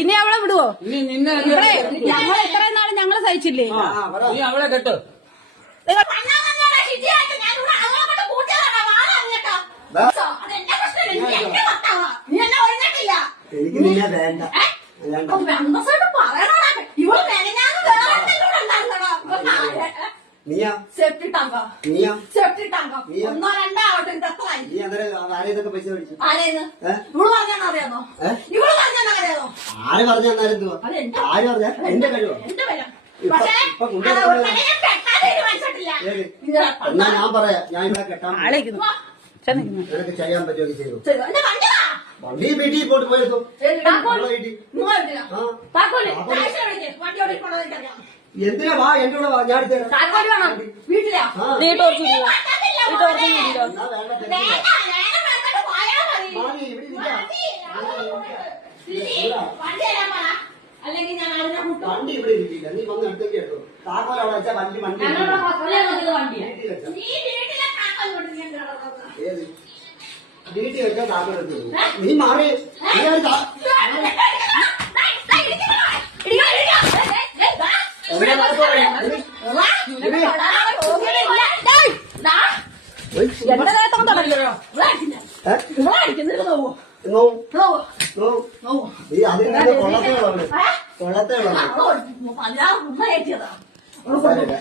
ഇനി അവളെ വിടുവോ? നിന്നെ ഞങ്ങൾ ഇത്രയും നാള് ഞങ്ങള് സഹിച്ചില്ലേ? നീ അവളെ കെട്ടോ. എനിക്ക് നിന്നെ വേണ്ട. നീയാ സേഫ്റ്റി ടാങ്ക നീയാ സേഫ്റ്റി ടാങ്ക ഒന്നോ രണ്ടോ ആവട്ടെ. ഇതെത്രയായി? നീ അന്നേരം ആരെയൊക്കെ പൈസ മേടിച്ചു? ആരേന്ന്? ഇവള് പറഞ്ഞാൽ അറിയാമോ? ഇവള് പറഞ്ഞാൽ അറിയാമോ? ആര് പറഞ്ഞു തന്നാലും എന്തുവാ? ആര് പറഞ്ഞ എന്റെ കഴിവോ? എന്റെ വരം. ഇപ്പൊ എന്നാ ഞാൻ പറയാ, ഞാൻ ഇവിടെ കെട്ടാൻ നിനക്ക് ചെയ്യാൻ പറ്റുമോ ചെയ്തു. വണ്ടി വീട്ടിൽ പോയിട്ട് പോയതോ എന്തിനാ? വാ എന്റെ കൂടെ വാ, ഞാൻ വീട്ടിലാ അല്ലെങ്കിൽ ഞാൻ വണ്ടി ഇവിടെ ഇരിക്കില്ല. നീ വന്ന് എടുത്തേക്ക് എടുത്തു. താക്കോൽ അവിടെ വെച്ചാൽ വണ്ടി വണ്ടി വീട്ടിൽ വെച്ചാൽ താക്കോൽ എടുത്തു. നീ മാറി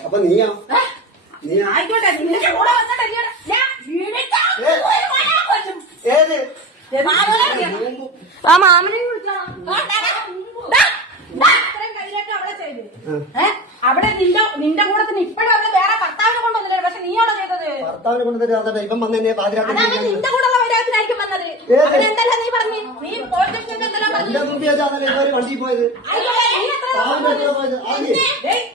അപ്പൊ നീയാ ആയിക്കോട്ടെ. നിന്റെ കൂടെ വന്നിട്ടല്ലേ ഏത് ആ മാമനെ കയ്യിലേക്ക് അവിടെ ചെയ്ത് അവിടെ നിന്റെ കൂടെ തന്നെ ഇപ്പഴും അവിടെ വേറെ ഭർത്താവിനെ കൊണ്ടുവന്നില്ലേ? പക്ഷെ നീ അവിടെ ചെയ്തത് ഭർത്താവിനെ കൊണ്ടുവന്നിട്ട് ഇപ്പം വന്നെ പാതിരാത്രി നിന്റെ കൂടെ ഉള്ള വരാത്തിനായിരിക്കും വന്നത്. എന്തെല്ലാം നീ പറഞ്ഞു? നീ പോലീസ് സ്റ്റേഷനിൽ എന്തെല്ലാം പറഞ്ഞു? വണ്ടി പോയത്.